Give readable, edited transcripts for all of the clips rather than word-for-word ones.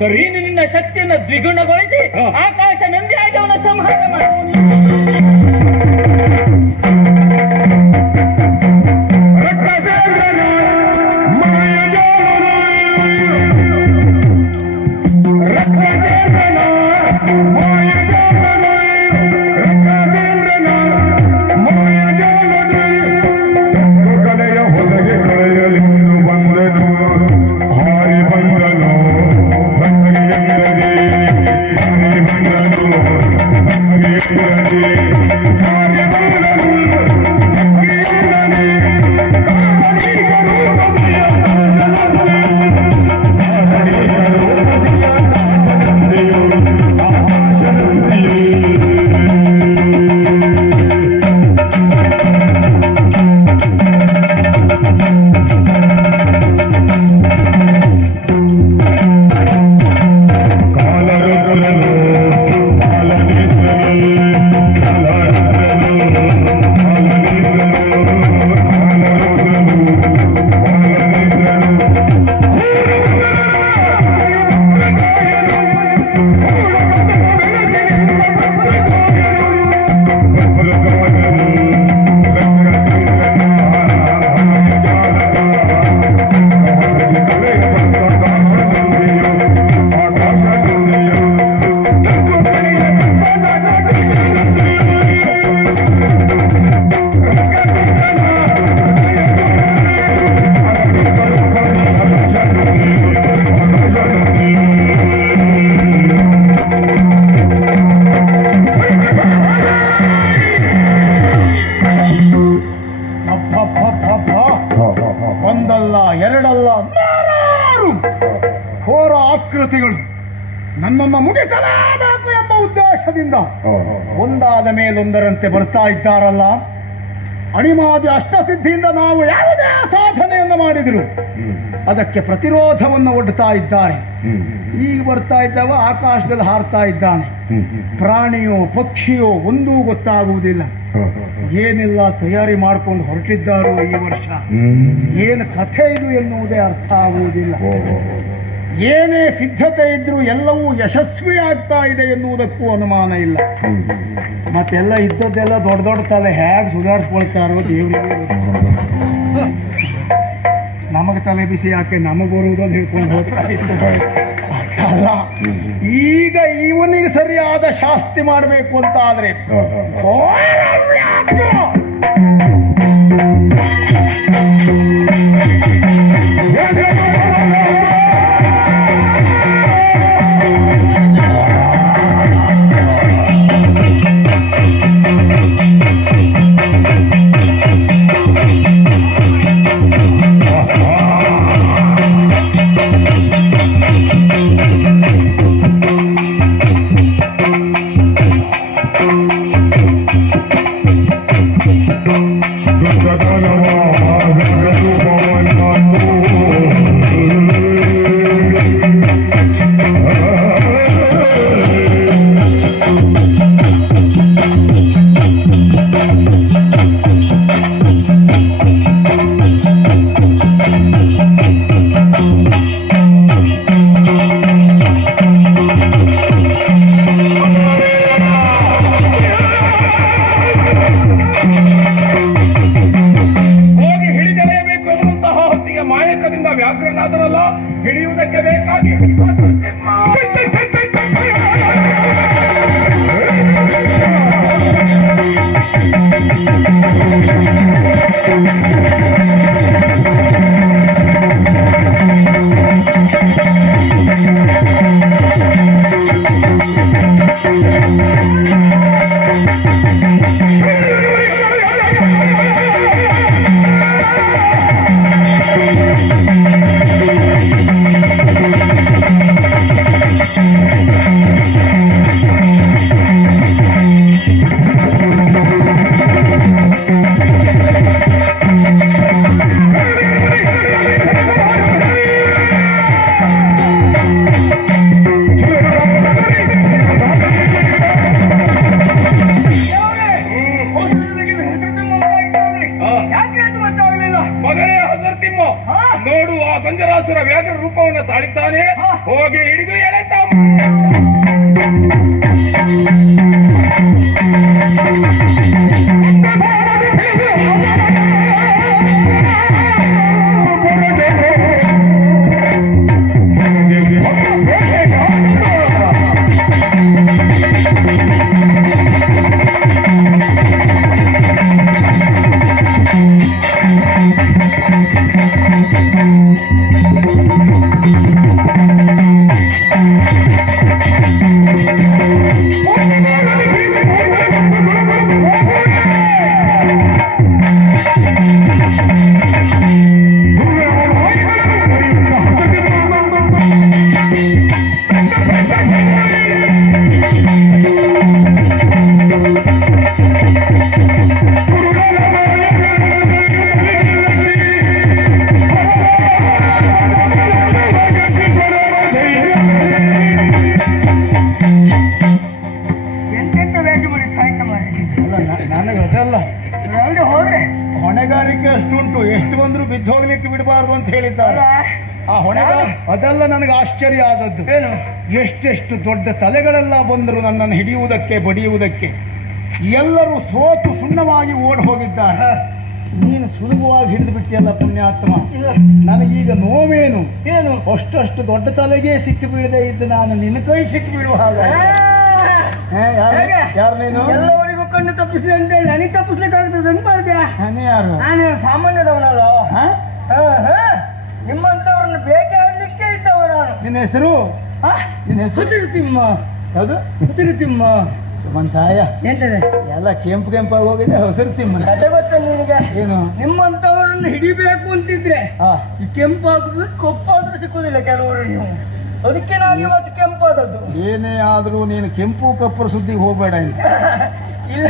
ಸರಿ, ನಿನ್ನ ಶಕ್ತಿಯನ್ನು ದ್ವಿಗುಣಗೊಳಿಸಿ ಆಕಾಶ ನಂದಿಯಾಗಿ ಅವನ ಸಂಹಾರ ಮಾಡಿ. ಒಂದಲ್ಲ ಎರಡಲ್ಲ ನೂರಾರು ಘೋರ ಆಕೃತಿಗಳು ನನ್ನನ್ನು ಮುಗಿಸಲೇಬೇಕು ಎಂಬ ಉದ್ದೇಶದಿಂದ ಒಂದಾದ ಮೇಲೊಂದರಂತೆ ಬರ್ತಾ ಇದ್ದಾರಲ್ಲ. ಅಣಿಮಾದಿ ಅಷ್ಟಸಿದ್ಧಿಯಿಂದ ನಾವು ಯಾವುದೇ ಸಾಧನೆಯನ್ನು ಮಾಡಿದ್ರು ಅದಕ್ಕೆ ಪ್ರತಿರೋಧವನ್ನು ಒಡ್ತಾ ಇದ್ದಾರೆ. ಈಗ ಬರ್ತಾ ಇದ್ದವ ಆಕಾಶದಲ್ಲಿ ಹಾರ್ತಾ ಇದ್ದಾನೆ. ಪ್ರಾಣಿಯೋ ಪಕ್ಷಿಯೋ ಒಂದೂ ಗೊತ್ತಾಗುವುದಿಲ್ಲ. ಏನೆಲ್ಲ ತಯಾರಿ ಮಾಡಿಕೊಂಡು ಹೊರಟಿದ್ದಾರೋ ಈ ವರ್ಷ, ಏನು ಕಥೆ ಇದು ಎನ್ನುವುದೇ ಅರ್ಥ ಆಗುವುದಿಲ್ಲ. ಏನೇ ಸಿದ್ಧತೆ ಇದ್ರೂ ಎಲ್ಲವೂ ಯಶಸ್ವಿ ಆಗ್ತಾ ಇದೆ ಎನ್ನುವುದಕ್ಕೂ ಅನುಮಾನ ಇಲ್ಲ. ಮತ್ತೆಲ್ಲ ಇದ್ದದ್ದೆಲ್ಲ ದೊಡ್ಡ ದೊಡ್ಡ ತಲೆ ಹೇಗೆ ಸುಧಾರಿಸ್ಕೊಳ್ತಾರೋ ದೇವರಿಗೆ. ನಮಗೆ ತಲೆ ಬಿಸಿ ಯಾಕೆ ನಮಗೆ ಬರುವುದನ್ನು ಹೇಳ್ಕೊಂಡು ಹೋಗ್ತಾ ಅಲ್ಲ. ಈಗ ಇವನಿಗೆ ಸರಿಯಾದ ಶಾಸ್ತಿ ಮಾಡಬೇಕು ಅಂತ ಆದ್ರೆ ವ್ಯಾಘ್ರನಾದರಲ್ಲ, ಹಿಡಿಯುವುದಕ್ಕೆ ಬೇಕಾಗಿ ಮಗನೇ ಹಸರ್ ತಿಮ್ಮ, ನೋಡು ಆ ಗಂಜರಾಸುರ ವ್ಯಾಘ್ರ ರೂಪವನ್ನು ತಾಳಿದ್ದಾನೆ. ಹೋಗಿ ಹಿಡಿದು ಎಳೆತ ಹೊಣೆಗಾರಿಕೆ ಅಷ್ಟುಂಟು, ಎಷ್ಟು ಬಂದ್ರು ಬಿದ್ದು ಹೋಗ್ಲಿಕ್ಕೆ ಬಿಡಬಾರ್ದು ಅಂತ ಹೇಳಿದ್ದಾರೆ. ಆ ಅದೆಲ್ಲ ನನಗೆ ಆಶ್ಚರ್ಯ ಆದದ್ದು. ಏನು ಎಷ್ಟೆಷ್ಟು ದೊಡ್ಡ ತಲೆಗಳೆಲ್ಲ ಬಂದರು ನನ್ನನ್ನು ಹಿಡಿಯುವುದಕ್ಕೆ ಬಡಿಯುವುದಕ್ಕೆ. ಎಲ್ಲರೂ ಸೋತು ಸುಣ್ಣವಾಗಿ ಓಡಿ ಹೋಗಿದ್ದಾರೆ. ನೀನು ಸುಲಭವಾಗಿ ಹಿಡಿದು ಬಿಟ್ಟಿಯಲ್ಲ ಪುಣ್ಯಾತ್ಮ. ನನಗೀಗ ನೋವೇನು? ಏನು ಅಷ್ಟು ದೊಡ್ಡ ತಲೆಗೆ ಸಿಕ್ಕಿ ಬೀಳದೆ ಇದ್ದು ನಾನು ನಿನ್ನ ಕೈ ಸಿಕ್ಕಿ ಬೀಳುವ ಹಾಗೆ. ಯಾರು ನೀನು? ಎಲ್ಲವರಿಗೂ ಕಣ್ಣು ತಪ್ಪಿಸಿದೆ ಅಂತ ಹೇಳಿ ನನಗೆ ತಪ್ಪಿಸ್ಲಿಕ್ಕಾಗ್ತದೆ ಅಂತ ಮಾಡಿದ್ಯಾ? ಯಾರು? ನಾನು ಸಾಮಾನ್ಯದವನಲ್ಲ, ನಿಮ್ಮಂತವ್ರನ್ನ ಭೇಟಿ ಆಗ್ಲಿಕ್ಕೆ ಇದ್ದವ ನಾನು. ನಿನ್ನ ಹೆಸರು? ನಿನ್ನ ಹೆಸರು? ಹಸಿರು ತಿಮ್ಮ. ಯಾವುದು? ಹಸಿರು ತಿಮ್ಮ. ಸುಮನ್ ಸಹಾಯ ಎಂತದೆ ಎಲ್ಲ ಕೆಂಪಾಗಿ ಹೋಗಿದೆ. ಹಸಿರು ತಿಮ್ಮ ಅದೇ ಗೊತ್ತ ನಿನಗೆ? ಏನು? ನಿಮ್ಮಂತವರನ್ನು ಹಿಡಿಬೇಕು ಅಂತಿದ್ರೆ ಈ ಕೆಂಪಾಗುದು ಕಪ್ಪಾದ್ರೂ ಸಿಕ್ಕುದಿಲ್ಲ ಕೆಲವರು. ನೀವು ಅದಕ್ಕೆ ನಾನು ಇವತ್ತು ಕೆಂಪಾದದ್ದು. ಏನೇ ಆದ್ರೂ ನೀನು ಕೆಂಪು ಕಪ್ಪರ ಸುದ್ದಿಗೆ ಹೋಗ್ಬೇಡ ಅಂತ. ಇಲ್ಲ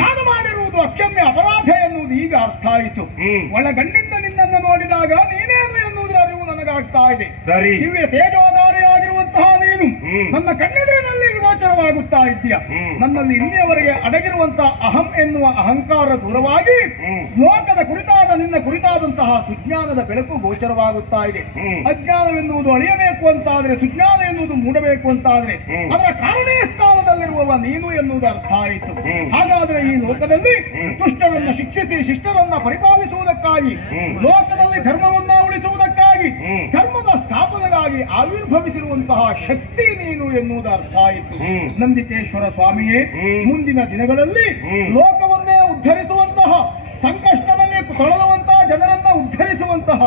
ನಾನು ಮಾಡಿರುವುದು ಅಕ್ಷಮ್ಯ ಅಪರಾಧ ಎನ್ನುವುದು ಈಗ ಅರ್ಥ ಆಯಿತು. ಒಳಗಣ್ಣಿಂದ ನಿನ್ನನ್ನು ನೋಡಿದಾಗ ನೀನೇನು ಎನ್ನುವುದರ ಅರಿವು ನನಗಾಗ್ತಾ ಇದೆ. ಸರಿ, ದಿವ್ಯ ತೇಜೋಧಾರಿಯಾಗಿರುವಂತಹ ನನ್ನ ಕಣ್ಣೆದುರಿನಲ್ಲಿ ಗೋಚರವಾಗುತ್ತಾ ಇದೆಯಾ. ನನ್ನಲ್ಲಿ ಇನ್ನಿಯವರೆಗೆ ಅಡಗಿರುವಂತಹ ಅಹಂ ಎನ್ನುವ ಅಹಂಕಾರ ದೂರವಾಗಿ ಲೋಕದ ಕುರಿತಾದ ನಿನ್ನ ಕುರಿತಾದಂತಹ ಸುಜ್ಞಾನದ ಬೆಳಕು ಗೋಚರವಾಗುತ್ತಾ ಇದೆ. ಅಜ್ಞಾನವೆನ್ನುವುದು ಅಳಿಯಬೇಕು ಅಂತಾದ್ರೆ, ಸುಜ್ಞಾನ ಎನ್ನುವುದು ಮೂಡಬೇಕು ಅಂತಾದ್ರೆ ಅದರ ಕಾರಣೇ ಸ್ಥಾನದಲ್ಲಿರುವವ ನೀನು ಎನ್ನುವುದು ಅರ್ಥ ಆಯಿತು. ಹಾಗಾದ್ರೆ ಈ ಲೋಕದಲ್ಲಿ ದುಷ್ಟರನ್ನ ಶಿಕ್ಷಿಸಿ ಶಿಷ್ಟರನ್ನ ಪರಿಪಾಲಿಸುವುದಕ್ಕಾಗಿ, ಲೋಕದಲ್ಲಿ ಧರ್ಮವನ್ನ ಉಳಿಸುವುದಕ್ಕಾಗಿ, ಧರ್ಮದ ಸ್ಥಾಪನೆಗಾಗಿ ಆವಿರ್ಭವಿಸಿರುವಂತಹ ಶಕ್ತಿ ನೀನು ಎನ್ನುವುದು ಅರ್ಥ ಆಯಿತು. ನಂದಿಕೇಶ್ವರ ಸ್ವಾಮಿಯೇ, ಮುಂದಿನ ದಿನಗಳಲ್ಲಿ ಲೋಕವನ್ನೇ ಉದ್ಧರಿಸುವಂತಹ, ಸಂಕಷ್ಟದಲ್ಲಿ ತೊಳಲುವಂತಹ ಜನರನ್ನ ಉದ್ಧರಿಸುವಂತಹ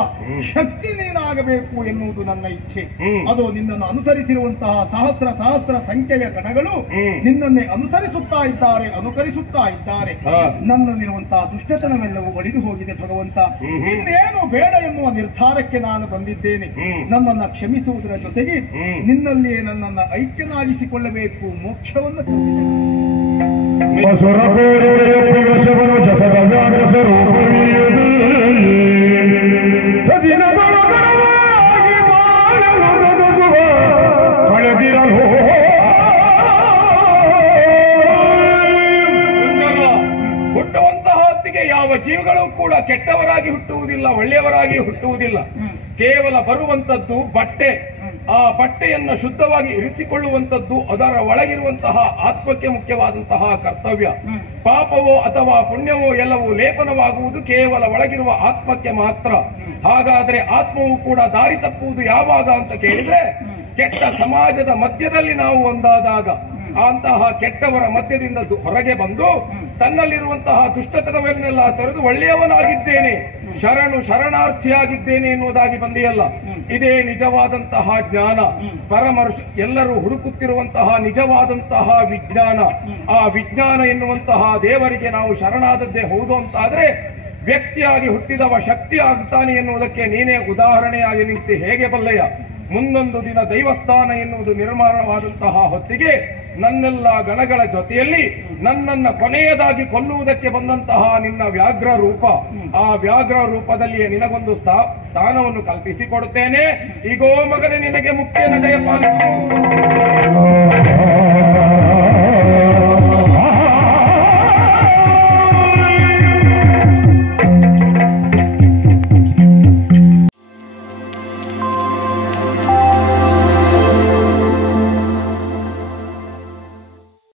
ಶಕ್ತಿ ನೀನಾಗಬೇಕು ಎನ್ನುವುದು ನನ್ನ ಇಚ್ಛೆ. ಅದು ನಿನ್ನನ್ನು ಅನುಸರಿಸಿರುವಂತಹ ಸಹಸ್ರ ಸಹಸ್ರ ಸಂಖ್ಯೆಯ ಗಣಗಳು ನಿನ್ನನ್ನೇ ಅನುಸರಿಸುತ್ತಾ ಇದ್ದಾರೆ, ಅನುಕರಿಸುತ್ತಾ ಇದ್ದಾರೆ. ನನ್ನಲ್ಲಿರುವಂತಹ ದುಷ್ಟತನವೆಲ್ಲವೂ ಒಡೆದು ಹೋಗಿದೆ ಭಗವಂತ. ಇನ್ನೇನು ಬೇಡ ಎನ್ನುವ ನಿರ್ಧಾರಕ್ಕೆ ನಾನು ಬಂದಿದ್ದೇನೆ. ನನ್ನನ್ನ ಕ್ಷಮಿಸುವುದರ ಜೊತೆಗೆ ನಿನ್ನಲ್ಲಿಯೇ ನನ್ನನ್ನು ಐಕ್ಯನಾಗಿಸಿಕೊಳ್ಳಬೇಕು, ಮೋಕ್ಷವನ್ನು ತೋರಿಸು. ಹುಟ್ಟುವಂತಹ ಹೊತ್ತಿಗೆ ಯಾವ ಜೀವಿಗಳು ಕೂಡ ಕೆಟ್ಟವರಾಗಿ ಹುಟ್ಟುವುದಿಲ್ಲ, ಒಳ್ಳೆಯವರಾಗಿ ಹುಟ್ಟುವುದಿಲ್ಲ. ಕೇವಲ ಬರುವಂತದ್ದು ಬಟ್ಟೆ. ಆ ಬಟ್ಟೆಯನ್ನು ಶುದ್ಧವಾಗಿ ಇರಿಸಿಕೊಳ್ಳುವಂತದ್ದು ಅದರ ಒಳಗಿರುವಂತಹ ಆತ್ಮಕ್ಕೆ ಮುಖ್ಯವಾದಂತಹ ಕರ್ತವ್ಯ. ಪಾಪವೋ ಅಥವಾ ಪುಣ್ಯವೋ ಎಲ್ಲವೂ ಲೇಪನವಾಗುವುದು ಕೇವಲ ಒಳಗಿರುವ ಆತ್ಮಕ್ಕೆ ಮಾತ್ರ. ಹಾಗಾದ್ರೆ ಆತ್ಮವು ಕೂಡ ದಾರಿ ತಪ್ಪುವುದು ಯಾವಾಗ ಅಂತ ಕೇಳಿದ್ರೆ, ಕೆಟ್ಟ ಸಮಾಜದ ಮಧ್ಯದಲ್ಲಿ ನಾವು ಒಂದಾದಾಗ, ಅಂತಹ ಕೆಟ್ಟವರ ಮಧ್ಯದಿಂದ ಹೊರಗೆ ಬಂದು ತನ್ನಲ್ಲಿರುವಂತಹ ದುಷ್ಟತನವನ್ನೆಲ್ಲ ತೊರೆದು ಒಳ್ಳೆಯವನಾಗಿದ್ದೇನೆ, ಶರಣಾರ್ಥಿಯಾಗಿದ್ದೇನೆ ಎನ್ನುವುದಾಗಿ ಬಂದಿಯಲ್ಲ. ಇದೇ ನಿಜವಾದಂತಹ ಜ್ಞಾನ. ಪರಮರ್ಷ ಎಲ್ಲರೂ ಹುಡುಕುತ್ತಿರುವಂತಹ ನಿಜವಾದಂತಹ ವಿಜ್ಞಾನ. ಆ ವಿಜ್ಞಾನ ಎನ್ನುವಂತಹ ದೇವರಿಗೆ ನಾವು ಶರಣಾದದ್ದೇ ಹೌದು ಅಂತಾದ್ರೆ, ವ್ಯಕ್ತಿಯಾಗಿ ಹುಟ್ಟಿದವ ಶಕ್ತಿ ಆಗ್ತಾನೆ ಎನ್ನುವುದಕ್ಕೆ ನೀನೇ ಉದಾಹರಣೆಯಾಗಿ ನಿಂತು ಹೇಗೆ ಬಲ್ಲೆಯ. ಮುಂದೊಂದು ದಿನ ದೈವಸ್ಥಾನ ಎನ್ನುವುದು ನಿರ್ಮಾಣವಾದಂತಹ ಹೊತ್ತಿಗೆ ನನ್ನೆಲ್ಲ ಗಣಗಳ ಜೊತೆಯಲ್ಲಿ ನನ್ನನ್ನ ಕೊನೆಯದಾಗಿ ಕೊಲ್ಲುವುದಕ್ಕೆ ಬಂದಂತಹ ನಿನ್ನ ವ್ಯಾಘ್ರ ರೂಪ, ಆ ವ್ಯಾಘ್ರ ರೂಪದಲ್ಲಿಯೇ ನಿನಗೊಂದು ಸ್ಥಾನವನ್ನು ಕಲ್ಪಿಸಿಕೊಡುತ್ತೇನೆ. ಈಗೋ ಮಗನೇ, ನಿನಗೆ ಮುಖ್ಯನ ದಯಪಾಲಿಸು.